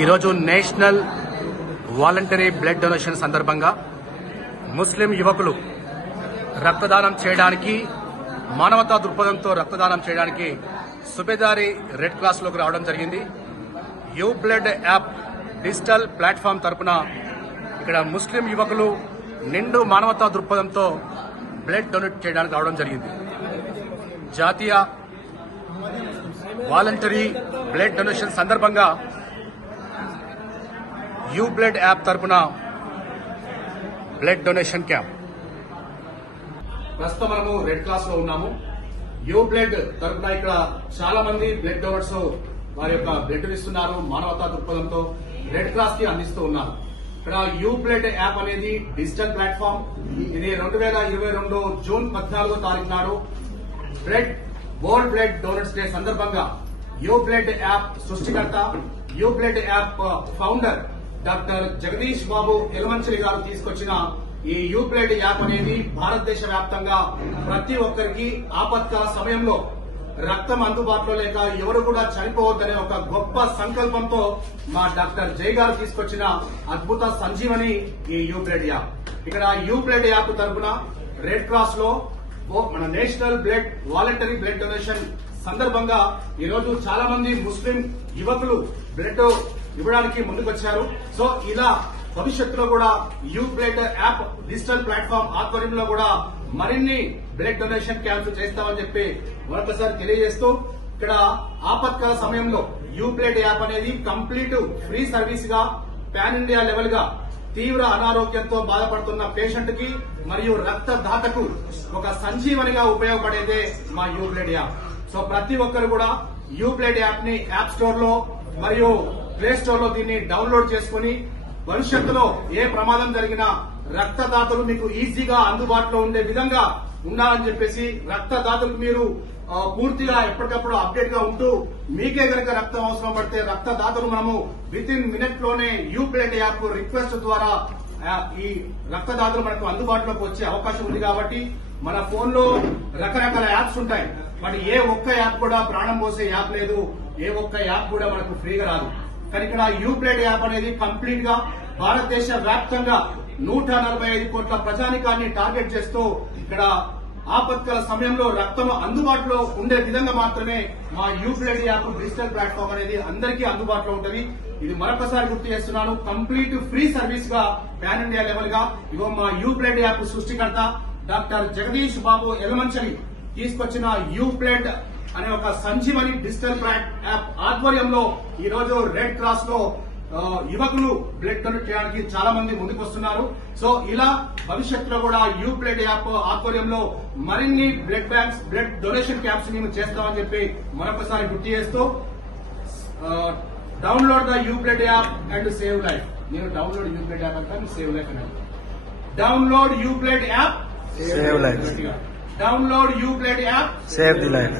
ఈరోజు national voluntary blood donation సందర్భంగా ముస్లిం యువకులు రక్తదానం చేయడానికి మానవతా దృక్పథంతో రక్తదానం చేయడానికి సుబేదారి రెడ్ క్రాస్ లోకి రావడం జరిగింది. You blood app digital platform తరపున ఇక్కడ ముస్లిం యువకులు నిండు మానవతా దృక్పథంతో బ్లడ్ డొనేట్ చేయడానికి రావడం జరిగింది. జాతీయ వాలంటరీ బ్లడ్ డొనేషన్ సందర్భంగా యూ బ్లడ్ యాప్ తరపున బ్లడ్ డొనేషన్ క్యాంప్. ప్రస్తుతం మనము రెడ్ క్రాస్ లో ఉన్నాము. యూ బ్లడ్ తరపున ఇక్కడ చాలా మంది బ్లడ్ డోనర్స్ వారి యొక్క బ్లడ్ ఇస్తున్నారు. మానవతా దృక్పథంతో రెడ్ క్రాస్ కి అందిస్తూ ఉన్నారు. ఇక్కడ యూ బ్లడ్ యాప్ అనేది డిజిటల్ ప్లాట్ఫామ్. ఇది 2022 జూన్ 14వ తారీఖు నాడు వరల్డ్ బ్లడ్ డోనర్స్ డే సందర్భంగా యూ బ్లడ్ యాప్ సృష్టికర్త, U blood app founder doctor Jagadish Babu Elamanchili గారు తీసుకొచ్చిన ఈ యూ బ్లడ్ యాప్ అనేది భారతదేశ వ్యాప్తంగా ప్రతి ఒక్కరికి ఆపత్కాల సమయంలో రక్తం అందుబాటులో లేక ఎవరు కూడా చనిపోవద్దనే ఒక గొప్ప సంకల్పంతో మా డాక్టర్ జై గారు తీసుకొచ్చిన అద్భుత సంజీవని ఈ యూ బ్లడ్ యాప్. ఇక్కడ యూ బ్లడ్ యాప్ తరపున రెడ్ క్రాస్ లో మన national blood voluntary blood donation సందర్భంగా ఈరోజు చాలా మంది ముస్లిం యువకులు బ్లడ్ ఇవ్వడానికి ముందుకొచ్చారు. సో ఇలా భవిష్యత్తులో కూడా you blood app digital platform ఆధ్వర్యంలో కూడా మరిన్ని బ్లడ్ డొనేషన్ క్యాంప్స్ చేస్తామని చెప్పి మరొకసారి తెలియజేస్తూ, ఇక్కడ ఆపత్కాల సమయంలో యూ బ్లడ్ యాప్ అనేది కంప్లీట్ ఫ్రీ సర్వీస్ గా పాన్ ఇండియా లెవెల్ గా తీవ్ర అనారోగ్యంతో బాధపడుతున్న పేషెంట్ కి మరియు రక్తదాతకు ఒక సంజీవనిగా ఉపయోగపడేదే మా యూ బ్లడ్ యాప్. సో ప్రతి ఒక్కరు కూడా యూ బ్లడ్ యాప్ ని యాప్ స్టోర్ లో మరియు ప్లే స్టోర్ లో దీన్ని డౌన్లోడ్ చేసుకుని భవిష్యత్తులో ఏ ప్రమాదం జరిగినా రక్తదాతలు మీకు ఈజీగా అందుబాటులో ఉండే విధంగా ఉండాలని చెప్పేసి రక్తదాతలకు మీరు పూర్తిగా ఎప్పటికప్పుడు అప్డేట్ గా ఉంటూ మీకే గనక రక్తం అవసరం పడితే రక్తదాతలు మనము విత్ ఇన్ మినిట్ లోనే యూ బ్లడ్ యాప్ రిక్వెస్ట్ ద్వారా ఈ రక్తదాతలు మనకు అందుబాటులోకి వచ్చే అవకాశం ఉంది. కాబట్టి మన ఫోన్ లో రకరకాల యాప్స్ ఉంటాయి, మరి ఏ ఒక్క యాప్ కూడా ప్రాణం పోసే యాప్ లేదు, ఏ ఒక్క యాప్ కూడా మనకు ఫ్రీగా రాదు. కానీ ఇక్కడ యూ బ్లడ్ యాప్ అనేది కంప్లీట్ గా భారతదేశ వ్యాప్తంగా 145 కోట్ల ప్రజానికాన్ని టార్గెట్ చేస్తూ ఇక్కడ ఆపత్కాల సమయంలో రక్తం అందుబాటులో ఉండే విధంగా మాత్రమే మా you blood app digital platform అనేది అందరికీ అందుబాటులో ఉంటుంది. ఇది మరొకసారి గుర్తు చేస్తున్నాను, కంప్లీట్ ఫ్రీ సర్వీస్ గా పాన్ ఇండియా లెవెల్ గా ఇగో మా యూ బ్లడ్ యాప్ సృష్టికర్త డాక్టర్ జగదీష్ బాబు ఎలమంచిలి తీసుకొచ్చిన యూ బ్లడ్ అనే ఒక సంజీవని డిజిటల్ యాప్ ఆధ్వర్యంలో ఈ రోజు రెడ్ క్రాస్ లో యువకులు బ్లడ్ డొనేట్ చేయడానికి చాలా మంది ముందుకొస్తున్నారు. సో ఇలా భవిష్యత్తులో కూడా యూ బ్లడ్ యాప్ ఆధ్వర్యంలో మరిన్ని blood banks blood donation camps మేము చేస్తామని చెప్పి మరొకసారి గుర్తు చేస్తూ, download the you blood app and save life. నేను డౌన్లోడ్ యూ బ్లడ్ యాప్ అంటాను, సేవ్ లైఫ్ అన్నాను. Download you blood app, save life. Download you blood app, save the life.